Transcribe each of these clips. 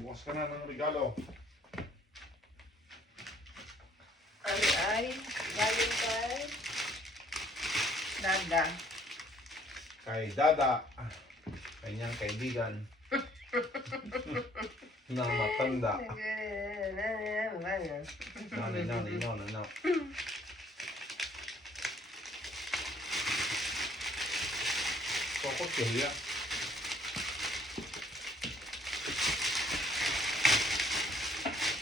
Bukas ka na ng regalo. Ano ay galing kay Dada. Kay Dada. Kanyang kaibigan. Na matanda. No. Kokot yun ya.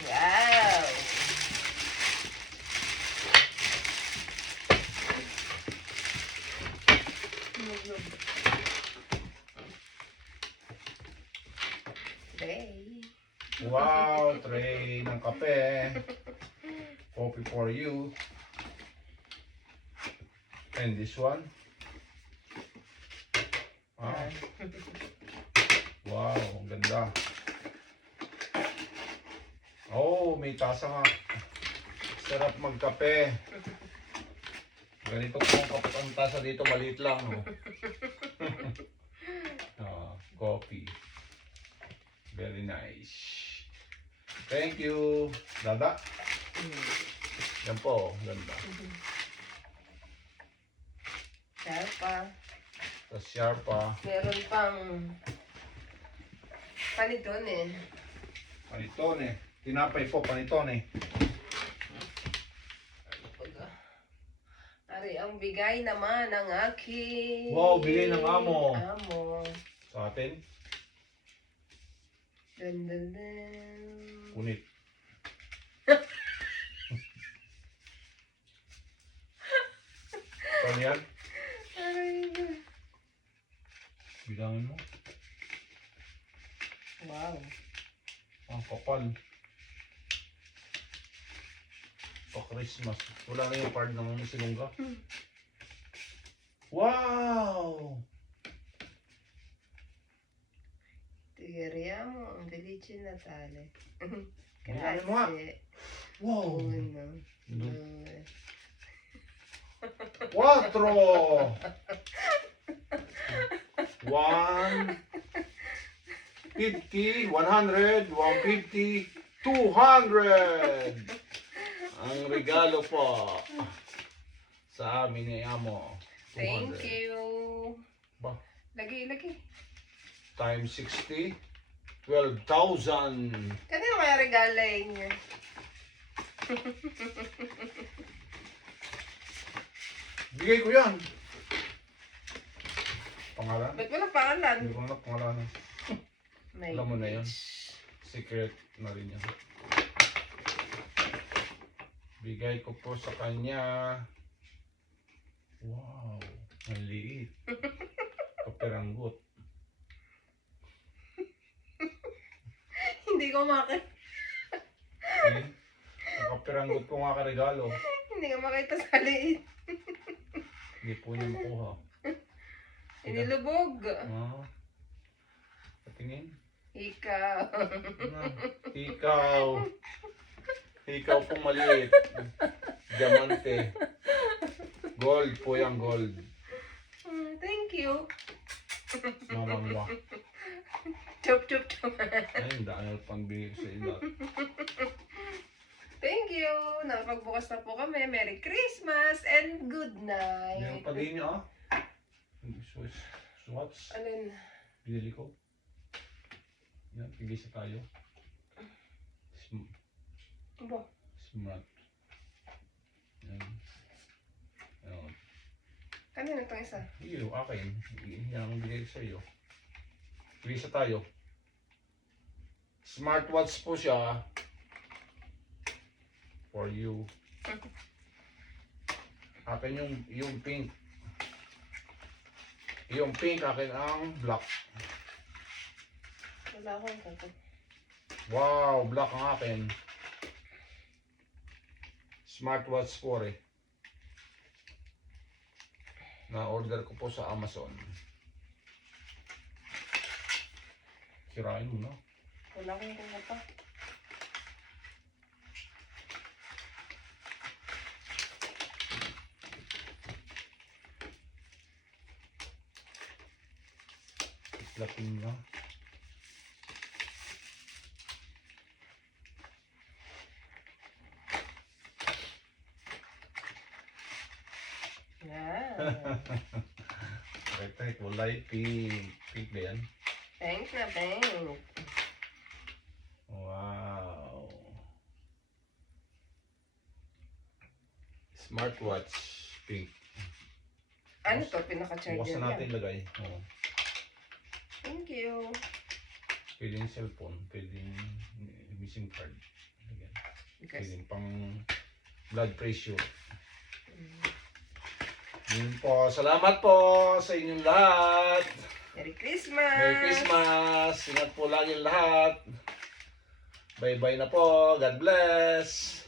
Wow! Tray. Wow, tray ng kape. Coffee for you. And this one. Ah, wow, ang ganda. Oh, may tasa nga. Sarap magkape. Ganito po ang kape. Ang tasa dito maliit lang. Oh. Coffee. Very nice. Thank you. Dada. Yan po. Ganda. Sharpa. Tapos sharpa. Meron pang panitone. Panitone. Tinapay po, panitone. Ari, ang bigay naman ng aking... Wow, bigay ng amo. Amo. Sa atin, Dun, dun, dun. punit. Ano yan? Aray. Bilangin mo. Wow. Ang kapal. Pa-Christmas. Wala na yung card ng sinungga. Wow! Tigeriamo ang Felice Natale. Bilangin mo nga. Wow! Uno, Due, due. 4! 150, 100, 150, 200! Ang regalo po sa amin ni Amo. 200. Thank you. Ba? Lagi. Times 60, 12,000. Kanino kaya regaling? Bigay ko yan. Pangalan? Ba't wala pangalan? Hindi ko na pangalan. May Alam mo na yun. beach. Secret na rin yan. Bigay ko po sa kanya. Wow, maliit. Kaperanggot. Hindi ko makita. Eh, kaperanggot ko nga regalo. Hindi ko makita sa liit. Hindi po niya makuha. Inilubog. Ah, patingin. Ikaw. Ah, ikaw. Ikaw pong maliit. Diamante. Gold po yung gold. Thank you. Mamangwa. Chup. Ay, dahil pangbigay sa ilat. Thank you. Nakapagbukas na po kami. Merry Christmas and good night. Meron pa din niya ah. Swatch. Alin? Binili ko. Yan, pigisa tayo. Aba. Smart. Yan. Yan. Kanina itong isa? Iyo, akin. Yan ang binili ko sa iyo. Pigisa tayo. Smartwatch po siya. For you. Akin yung pink. Yung pink, akin ang black. Wala akong kuko. Wow, black ang akin. Smartwatch 4 eh. Na-order ko po sa Amazon. Kirain mo na. Wala akong kuko pa. Lapin na. Kulay pink. Pink ba yan? Thanks na, thanks. Wow. Smartwatch pink. Ano to? Pinaka-charger Bukas na natin yan. lagay. Oo. Thank you. Pwedeng cellphone. Pwedeng missing card. Ayan. Because, Pwedeng pang blood pressure. Yun po. Salamat po sa inyong lahat. Merry Christmas! Merry Christmas. Ingat po lagi lahat. Bye-bye na po. God bless.